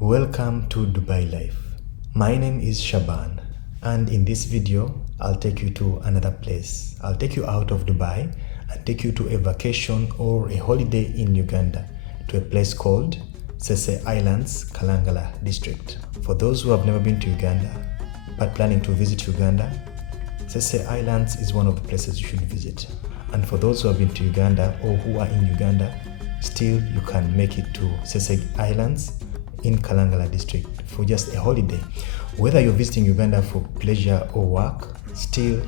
Welcome to Dubai Life. My name is Shaban, and in this video I'll take you to another place. I'll take you out of Dubai and take you to a vacation or a holiday in Uganda, to a place called Ssese Islands Kalangala district. For those who have never been to Uganda but planning to visit Uganda, Ssese Islands is one of the places you should visit. And for those who have been to Uganda or who are in Uganda, still you can make it to Ssese Islands in Kalangala district for just a holiday. Whether you're visiting Uganda for pleasure or work, still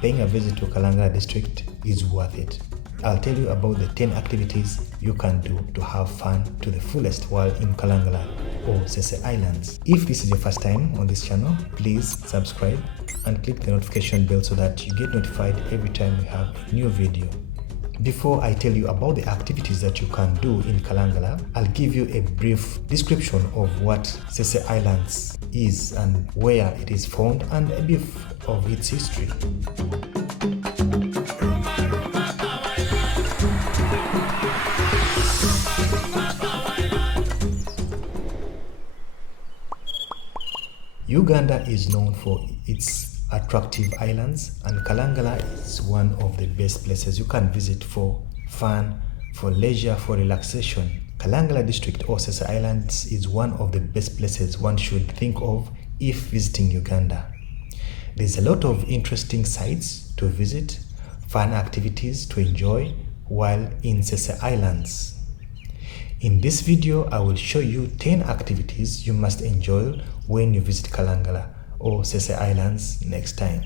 paying a visit to Kalangala district is worth it. I'll tell you about the 10 activities you can do to have fun to the fullest while in Kalangala or Ssese Islands. If this is your first time on this channel, please subscribe and click the notification bell so that you get notified every time we have a new video. Before I tell you about the activities that you can do in Kalangala, I'll give you a brief description of what Ssese Islands is and where it is found and a bit of its history. Uganda is known for its attractive islands, and Kalangala is one of the best places you can visit for fun, for leisure, for relaxation. Kalangala district or Ssese Islands is one of the best places one should think of if visiting Uganda. There's a lot of interesting sites to visit, fun activities to enjoy while in Ssese Islands. In this video, I will show you 10 activities you must enjoy when you visit Kalangala or Ssese Islands next time.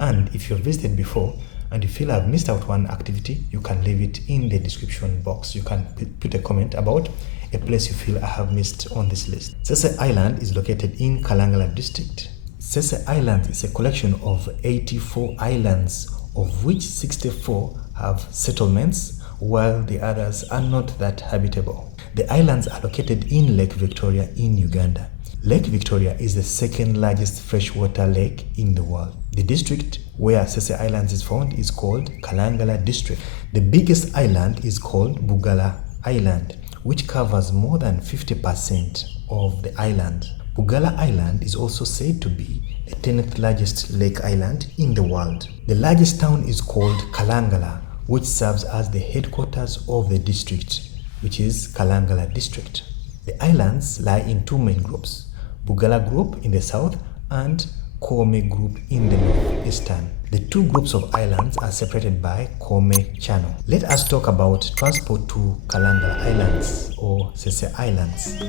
And if you've visited before and you feel I've missed out one activity, you can leave it in the description box. You can put a comment about a place you feel I have missed on this list. Ssese Island is located in Kalangala district. Ssese Island is a collection of 84 islands, of which 64 have settlements, while the others are not that habitable. The islands are located in Lake Victoria in Uganda. Lake Victoria is the second largest freshwater lake in the world. The district where Ssese Islands is found is called Kalangala district. The biggest island is called Bugala Island, which covers more than 50% of the island. Bugala Island is also said to be the 10th largest lake island in the world. The largest town is called Kalangala, which serves as the headquarters of the district, which is Kalangala district. The islands lie in two main groups: Bugala group in the south and Kome group in the northeastern. The two groups of islands are separated by Kome Channel. Let us talk about transport to Kalangala Islands or Ssese Islands.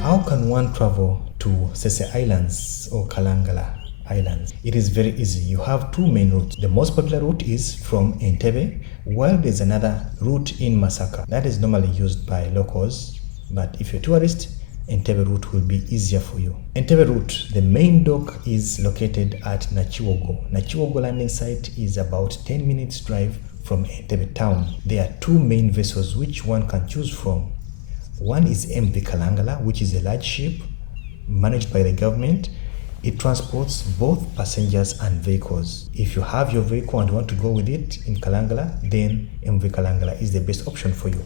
How can one travel to Ssese Islands or Kalangala Islands? It is very easy. You have two main routes. The most popular route is from Entebbe, while there's another route in Masaka that is normally used by locals, but if you're a tourist, Entebbe route will be easier for you. Entebbe route, the main dock is located at Nachiwogo. Nachiwogo landing site is about 10 minutes drive from Entebbe town. There are two main vessels which one can choose from. One is MV Kalangala, which is a large ship managed by the government. It transports both passengers and vehicles. If you have your vehicle and want to go with it in Kalangala, then MV Kalangala is the best option for you.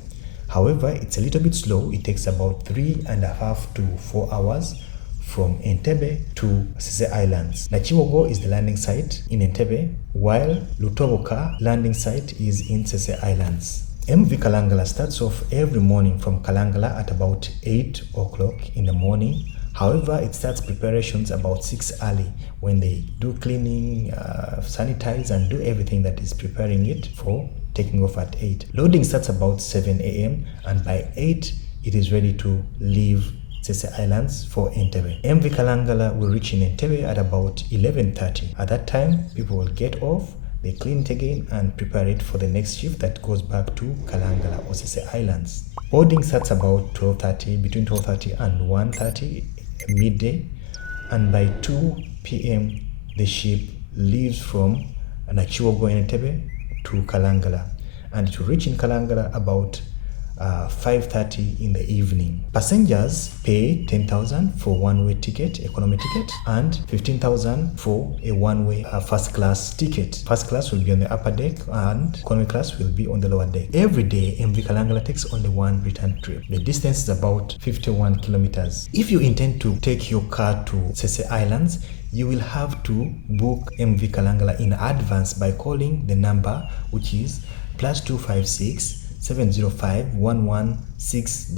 However, it's a little bit slow. It takes about 3.5 to 4 hours from Entebbe to Ssese Islands. Nachiwogo is the landing site in Entebbe, while Lutoboka landing site is in Ssese Islands. MV Kalangala starts off every morning from Kalangala at about 8 o'clock in the morning. However, it starts preparations about 6 early when they do cleaning, sanitize and do everything that is preparing it for taking off at 8. Loading starts about 7 a.m. and by 8 it is ready to leave Ssese Islands for Entebbe. MV Kalangala will reach in Entebbe at about 11:30. At that time, people will get off, they clean it again and prepare it for the next shift that goes back to Kalangala or Ssese Islands. Boarding starts about 12:30, between 12:30 and 1:30 midday, and by 2 p.m. the ship leaves from Nachiwogo in Entebbe to Kalangala, and it will reach in Kalangala about 5:30 in the evening. Passengers pay 10,000 for one-way ticket, economy ticket, and 15,000 for a one-way first class ticket. First class will be on the upper deck and economy class will be on the lower deck. Every day, MV Kalangala takes only one return trip. The distance is about 51 kilometers. If you intend to take your car to Ssese Islands, you will have to book MV Kalangala in advance by calling the number, which is +256 705 116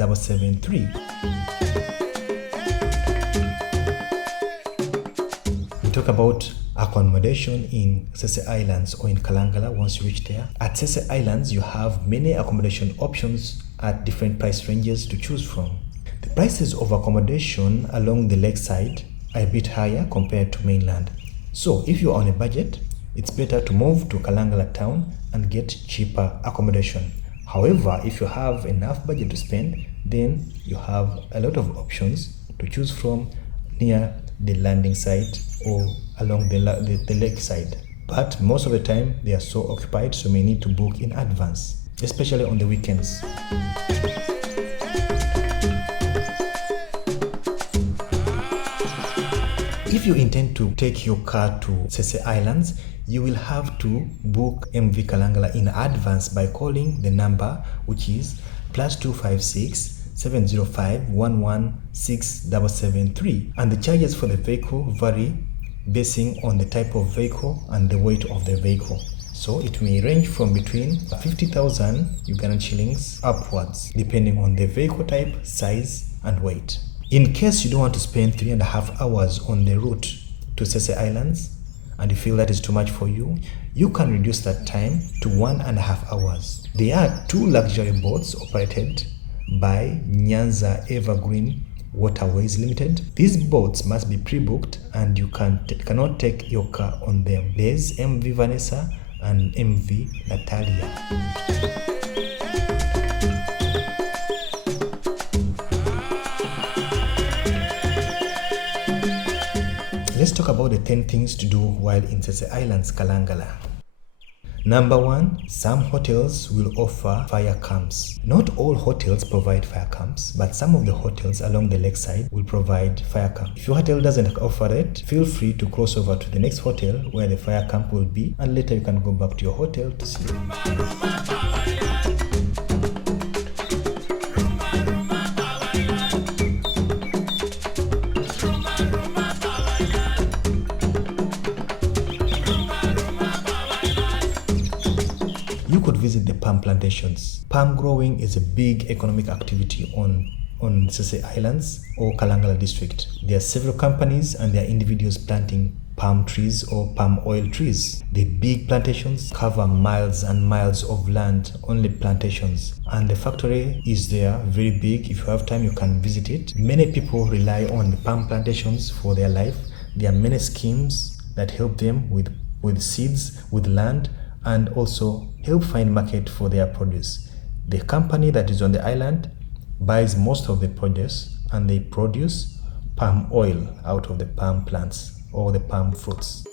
We talk about accommodation in Ssese Islands or in Kalangala once you reach there. At Ssese Islands, you have many accommodation options at different price ranges to choose from. The prices of accommodation along the lakeside are a bit higher compared to mainland. So if you're on a budget, it's better to move to Kalangala town and get cheaper accommodation. However, if you have enough budget to spend, then you have a lot of options to choose from near the landing site or along the lake side. But most of the time, they are so occupied, so you may need to book in advance, especially on the weekends. If you intend to take your car to Ssese Islands, you will have to book MV Kalangala in advance by calling the number, which is +256 705 116 and the charges for the vehicle vary basing on the type of vehicle and the weight of the vehicle. So it may range from between 50,000 Ugandan shillings upwards, depending on the vehicle type, size, and weight. In case you don't want to spend 3.5 hours on the route to Ssese Islands and you feel that is too much for you, you can reduce that time to 1.5 hours. There are 2 luxury boats operated by Nyanza Evergreen Waterways Limited. These boats must be pre-booked and you cannot take your car on them. There's MV Vanessa and MV Natalia. Let's talk about the 10 things to do while in Ssese Islands Kalangala. Number 1, some hotels will offer fire camps. Not all hotels provide fire camps, but some of the hotels along the lakeside will provide fire camp. If your hotel doesn't offer it, feel free to cross over to the next hotel where the fire camp will be, and later you can go back to your hotel to sleep. You could visit the palm plantations. Palm growing is a big economic activity on Ssese Islands or Kalangala district. There are several companies and there are individuals planting palm trees or palm oil trees. The big plantations cover miles and miles of land, only plantations. And the factory is there, very big. If you have time, you can visit it. Many people rely on the palm plantations for their life. There are many schemes that help them with seeds, with land, and also help find market for their produce. The company that is on the island buys most of the produce and they produce palm oil out of the palm plants or the palm fruits.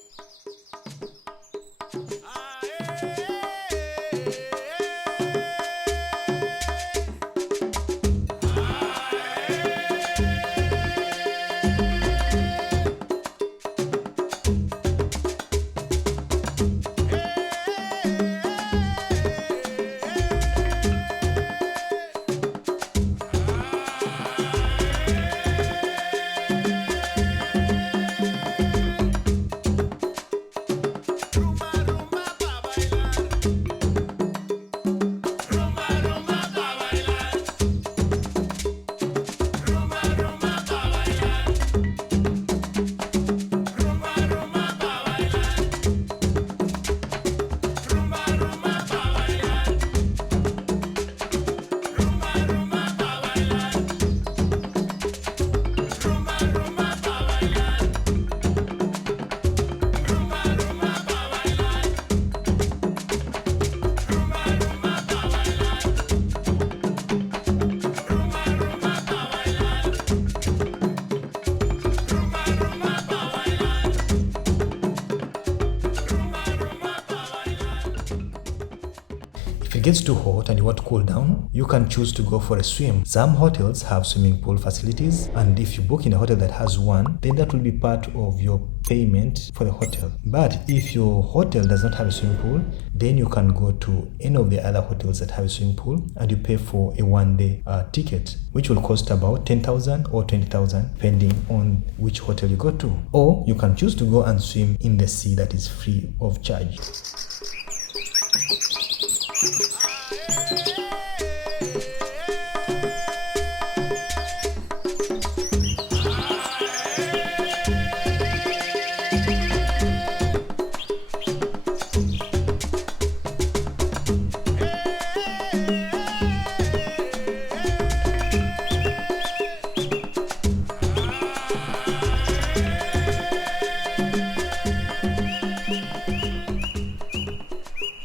it gets too hot and you want to cool down, you can choose to go for a swim. Some hotels have swimming pool facilities, and if you book in a hotel that has one, then that will be part of your payment for the hotel. But if your hotel does not have a swimming pool, then you can go to any of the other hotels that have a swimming pool and you pay for a one-day ticket, which will cost about 10,000 or 20,000 depending on which hotel you go to. Or you can choose to go and swim in the sea that is free of charge.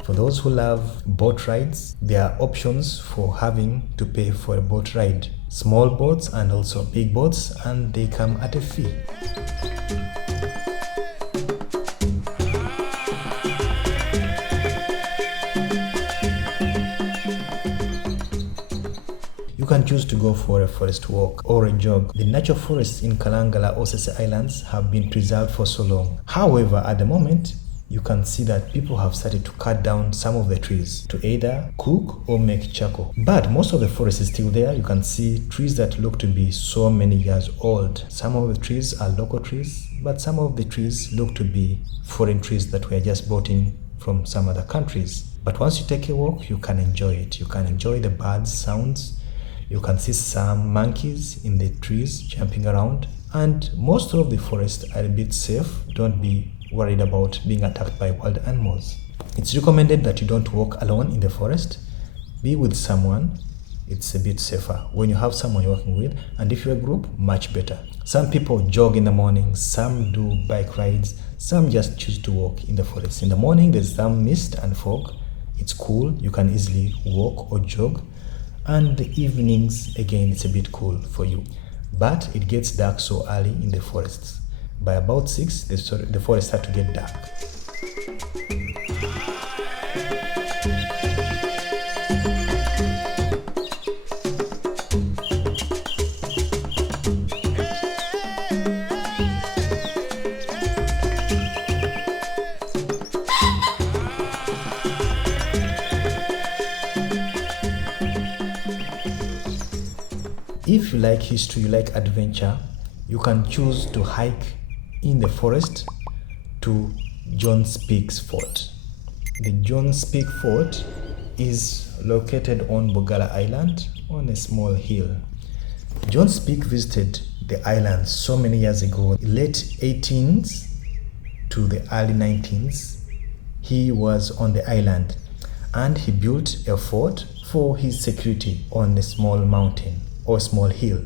For those who love boat rides, there are options for having to pay for a boat ride. Small boats and also big boats, and they come at a fee. You can choose to go for a forest walk or a jog. The natural forests in Kalangala or Ssese Islands have been preserved for so long. However, at the moment, you can see that people have started to cut down some of the trees to either cook or make charcoal. But most of the forest is still there. You can see trees that look to be so many years old. Some of the trees are local trees, but some of the trees look to be foreign trees that were just brought in from some other countries. But once you take a walk, you can enjoy it. You can enjoy the birds' sounds. You can see some monkeys in the trees jumping around. And most of the forests are a bit safe. Don't be worried about being attacked by wild animals. It's recommended that you don't walk alone in the forest. Be with someone. It's a bit safer when you have someone you're walking with, and if you're a group, much better. Some people jog in the morning, some do bike rides, some just choose to walk in the forest. In the morning, there's some mist and fog. It's cool, you can easily walk or jog, and the evenings, again, it's a bit cool for you. But it gets dark so early in the forests. By about 6, the forest starts to get dark. If you like history, you like adventure, you can choose to hike in the forest to John Speake's fort. The John Speake fort is located on Bogala Island on a small hill. John Speake visited the island so many years ago, late 18th to the early 19th. He was on the island and he built a fort for his security on a small mountain or small hill.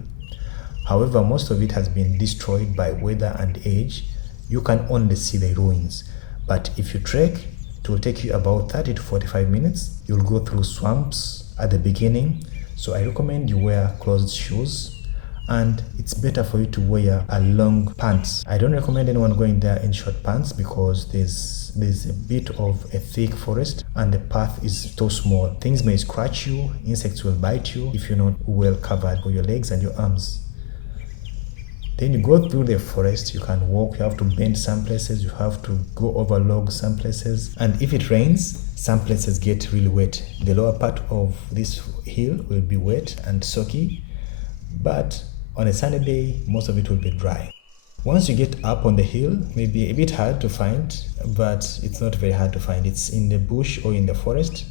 However, most of it has been destroyed by weather and age. You can only see the ruins. But if you trek, it will take you about 30 to 45 minutes. You'll go through swamps at the beginning. So I recommend you wear closed shoes, and it's better for you to wear a long pants. I don't recommend anyone going there in short pants because there's a bit of a thick forest and the path is so small. Things may scratch you, insects will bite you if you're not well covered for your legs and your arms. Then you go through the forest, you can walk, you have to bend some places, you have to go over logs some places. And if it rains, some places get really wet. The lower part of this hill will be wet and soaky, but on a sunny day, most of it will be dry. Once you get up on the hill, maybe a bit hard to find, but it's not very hard to find. It's in the bush or in the forest.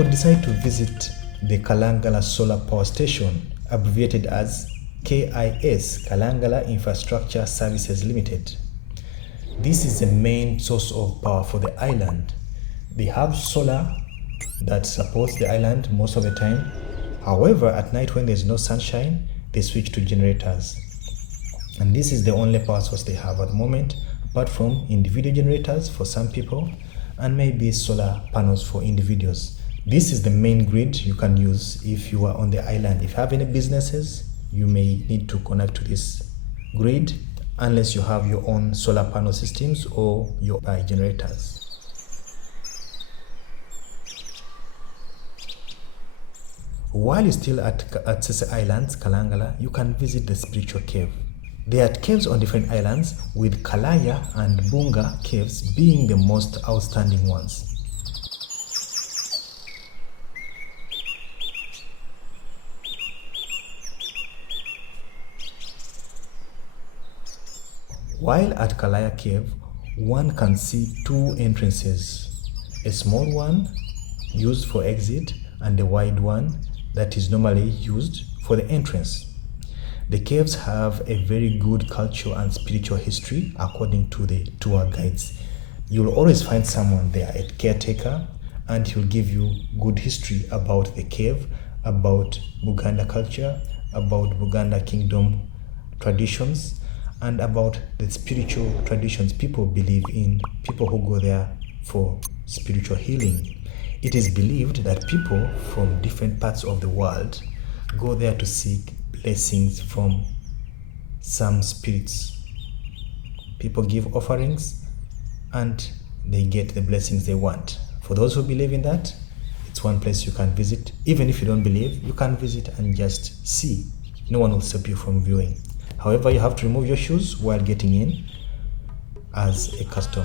could decide to visit the Kalangala Solar Power Station, abbreviated as KIS, Kalangala Infrastructure Services Limited. This is the main source of power for the island. They have solar that supports the island most of the time. However, at night when there's no sunshine, they switch to generators. And this is the only power source they have at the moment, apart from individual generators for some people and maybe solar panels for individuals. This is the main grid you can use if you are on the island. If you have any businesses, you may need to connect to this grid unless you have your own solar panel systems or your generators. While you're still at Ssese Islands Kalangala, you can visit the spiritual cave. There are caves on different islands, with Kalaya and Bunga caves being the most outstanding ones. While at Kalaya Cave, one can see two entrances, a small one used for exit and a wide one that is normally used for the entrance. The caves have a very good cultural and spiritual history according to the tour guides. You'll always find someone there, a caretaker, and he'll give you good history about the cave, about Buganda culture, about Buganda kingdom traditions, and about the spiritual traditions people believe in, people who go there for spiritual healing. It is believed that people from different parts of the world go there to seek blessings from some spirits. People give offerings and they get the blessings they want. For those who believe in that, it's one place you can visit. Even if you don't believe, you can visit and just see. No one will stop you from viewing. However, you have to remove your shoes while getting in as a custom.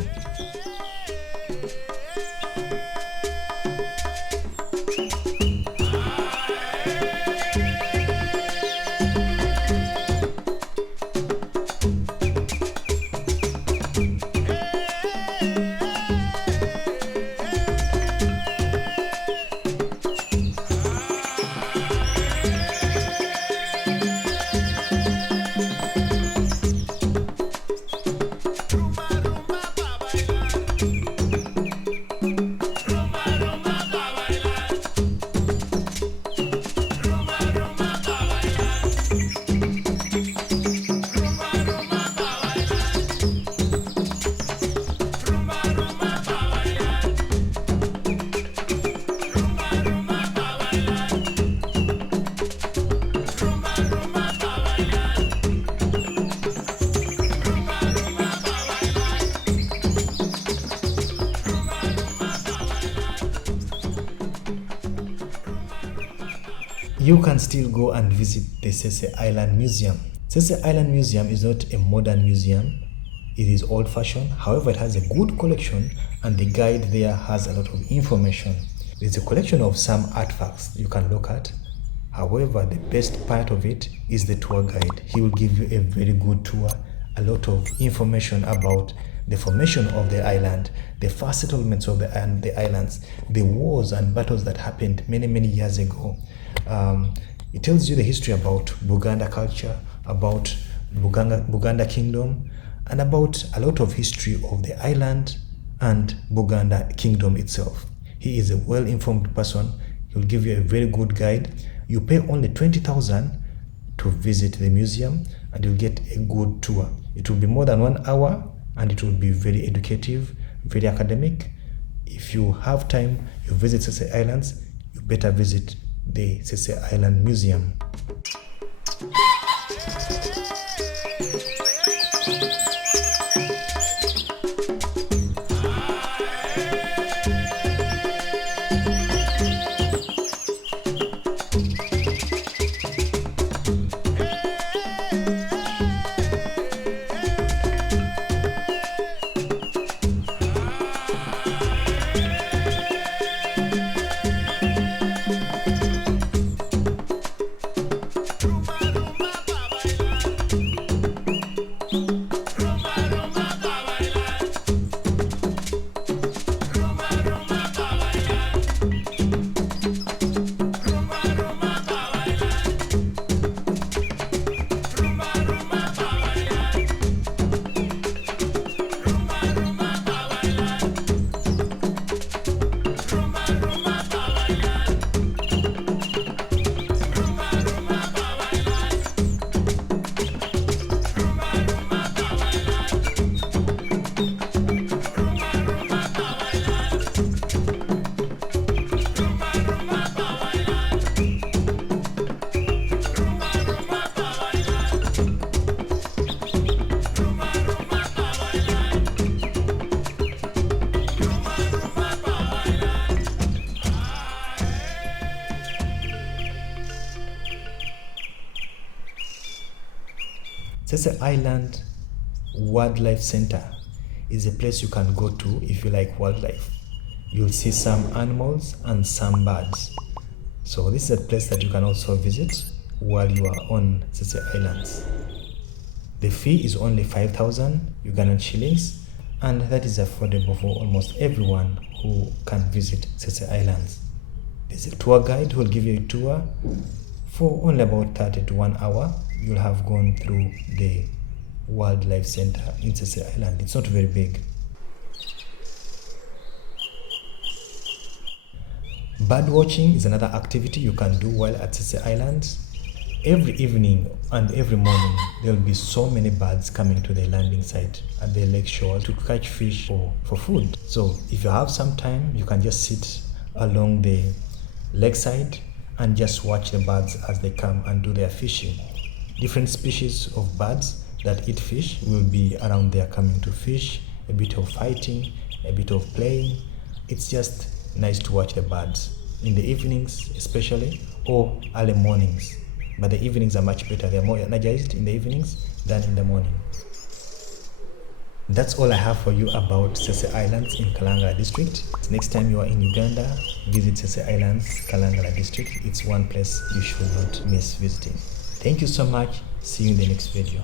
You can still go and visit the Ssese Island Museum. Ssese Island Museum is not a modern museum. It is old-fashioned. However, it has a good collection and the guide there has a lot of information. There's a collection of some artifacts you can look at. However, the best part of it is the tour guide. He will give you a very good tour, a lot of information about the formation of the island, the first settlements of the islands, the wars and battles that happened many, many years ago. It tells you the history about Buganda culture, about Buganda kingdom, and about a lot of history of the island and Buganda kingdom itself. He is a well-informed person. He'll give you a very good guide. You pay only 20,000 to visit the museum and you'll get a good tour. It will be more than 1 hour and it will be very educative, very academic. If you have time, you visit Ssese Islands, you better visit the Ssese Island Museum. Ssese Island Wildlife Center is a place you can go to if you like wildlife. You'll see some animals and some birds. So this is a place that you can also visit while you are on Ssese Islands. The fee is only 5,000 Ugandan shillings, and that is affordable for almost everyone who can visit Ssese Islands. There's a tour guide who will give you a tour for only about 30 to 1 hour. You'll have gone through the wildlife center in Ssese Island. It's not very big. Bird watching is another activity you can do while at Ssese Islands. Every evening and every morning there will be so many birds coming to the landing site at the lake shore to catch fish for food. So if you have some time, you can just sit along the lakeside and just watch the birds as they come and do their fishing. Different species of birds that eat fish will be around there coming to fish, a bit of fighting, a bit of playing. It's just nice to watch the birds in the evenings especially, or early mornings. But the evenings are much better. They're more energized in the evenings than in the morning. That's all I have for you about Ssese Islands in Kalangala district. Next time you are in Uganda, visit Ssese Islands Kalangala district. It's one place you should not miss visiting. Thank you so much. See you in the next video.